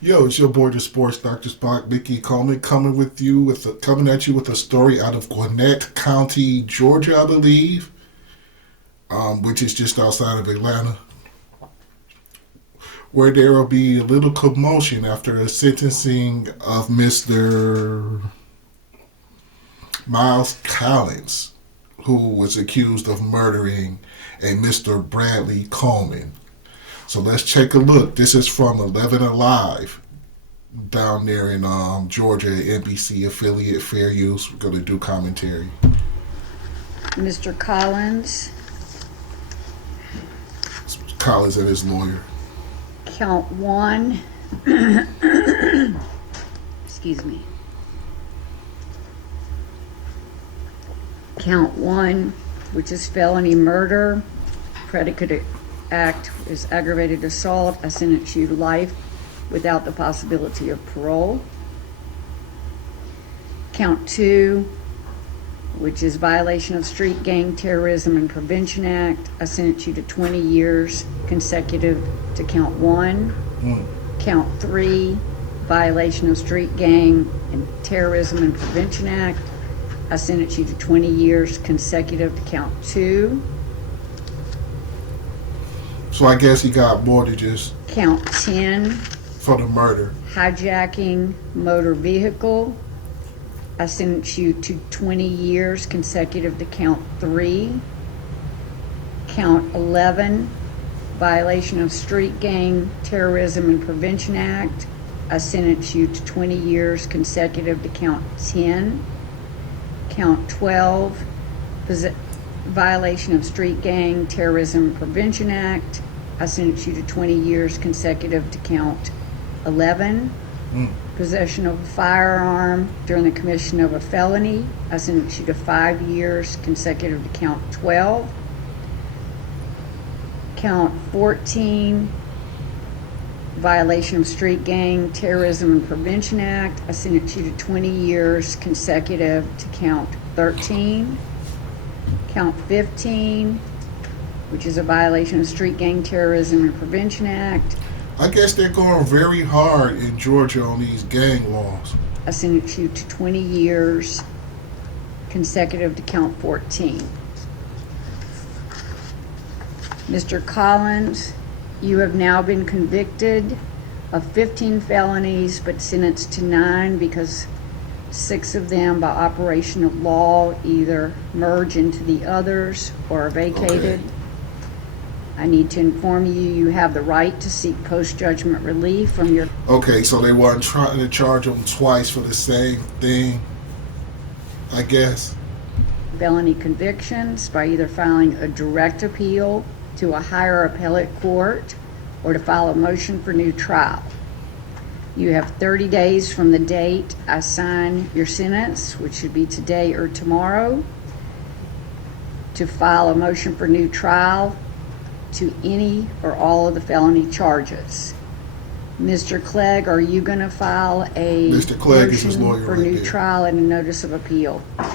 Yo, it's your boy, the Sports Doctor Spock, Mickey Coleman, coming at you with a story out of Gwinnett County, Georgia, I believe, which is just outside of Atlanta, where there will be a little commotion after the sentencing of Mr. Miles Collins, who was accused of murdering a Mr. Bradley Coleman. So let's take a look. This is from 11 Alive down there in Georgia, NBC affiliate Fair Use. We're going to do commentary. Mr. Collins, Collins and his lawyer. count one. Excuse me. Count one, which is felony murder. Predicate act is aggravated assault. I sentence you to life without the possibility of parole. Count two, which is violation of Street Gang Terrorism and Prevention Act. I sentence you to 20 years consecutive to count one. Count three, violation of Street Gang and Terrorism and Prevention Act. I sentence you to 20 years consecutive to count two. So I guess he got more than just Count 10, for the murder. hijacking motor vehicle. I sentence you to 20 years consecutive to count three. Count 11, violation of Street Gang Terrorism and Prevention Act. I sentence you to 20 years consecutive to count 10. Count 12, violation of Street Gang Terrorism and Prevention Act. I sentence you to 20 years consecutive to count 11. Possession of a firearm during the commission of a felony. I sentence you to 5 years consecutive to count 12. Count 14, violation of Street Gang Terrorism and Prevention Act. I sentence you to 20 years consecutive to count 13. Count 15, which is a violation of Street Gang Terrorism and Prevention Act. I guess they're going very hard in Georgia on these gang laws. I sentence you to 20 years consecutive to count 14. Mr. Collins, you have now been convicted of 15 felonies, but sentenced to 9 because 6 of them, by operation of law, either merge into the others or are vacated. Okay. I need to inform you, you have the right to seek post-judgment relief from your Okay, so they weren't trying to charge him twice for the same thing, I guess. felony convictions by either filing a direct appeal to a higher appellate court or to file a motion for new trial. You have 30 days from the date I sign your sentence, which should be today or tomorrow, to file a motion for new trial to any or all of the felony charges. Mr. Clegg, are you going to file a Mr. Clegg is his motion lawyer for right new there. trial and a notice of appeal? I will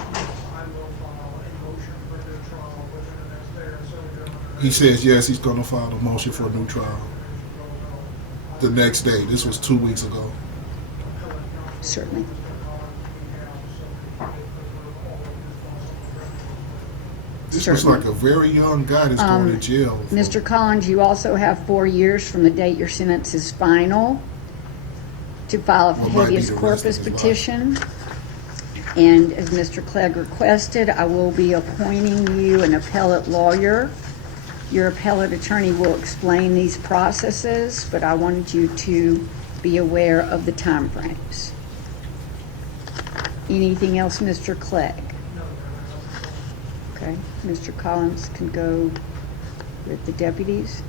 file a motion for new trial within the next day or so, Your Honor. He says yes, he's going to file a motion for a new trial the next day. This was 2 weeks ago. Certainly. This was like a very young guy that's going to jail. for- Mr. Collins, you also have 4 years from the date your sentence is final to file a What might be habeas the rest corpus of his life. petition. And as Mr. Clegg requested, I will be appointing you an appellate lawyer. Your appellate attorney will explain these processes, but I wanted you to be aware of the timeframes. Anything else, Mr. Clegg? Okay, Mr. Collins can go with the deputies.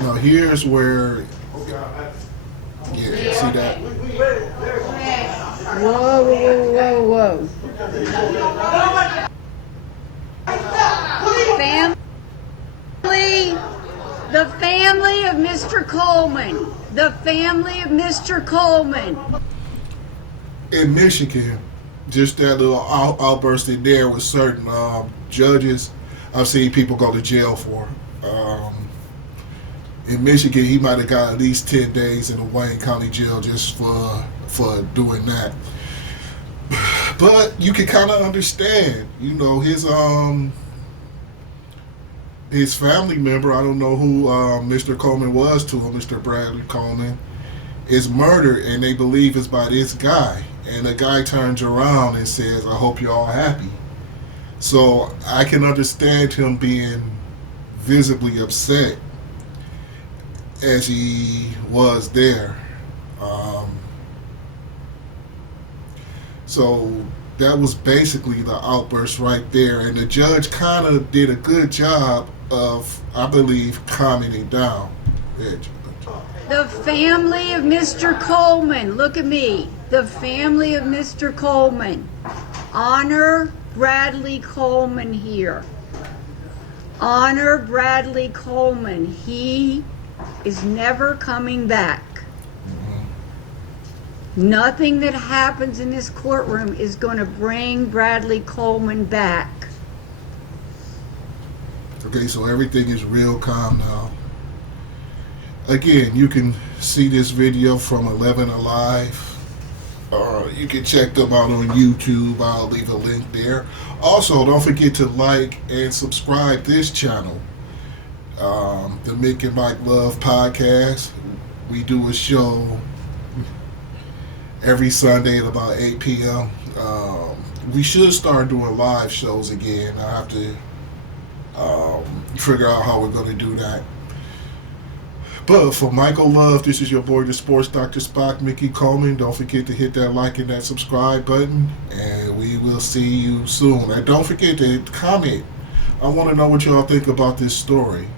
Now here's where, yeah, see that? Whoa, whoa, whoa, whoa. The family of Mr. Coleman. The family of Mr. Coleman. In Michigan, just that little outburst in there with certain judges, I've seen people go to jail for. in Michigan, he might have got at least 10 days in the Wayne County Jail just for doing that. But you can kind of understand, his family member. I don't know who Mr. Coleman was to him, Mr. Bradley Coleman, is murdered, and they believe it's by this guy. And the guy turns around and says, "I hope you're all happy." So I can understand him being visibly upset as he was there. So that was basically the outburst right there. And the judge kind of did a good job of, I believe, calming it down. Yeah, The family of Mr. Coleman, look at me. The family of Mr. Coleman. Honor Bradley Coleman here. Honor Bradley Coleman. He is never coming back. Nothing that happens in this courtroom is going to bring Bradley Coleman back. Okay, so everything is real calm now. Again, you can see this video from 11 Alive. You can check them out on YouTube. I'll leave a link there. Also, don't forget to like and subscribe this channel, the Mick and Mike Love Podcast. We do a show every Sunday at about 8 p.m. We should start doing live shows again. I have to figure out how we're going to do that. But for Michael Love, this is your boy, the Sports Dr. Spock, Mickey Coleman. Don't forget to hit that like and that subscribe button, and we will see you soon. And don't forget to comment. I want to know what y'all think about this story.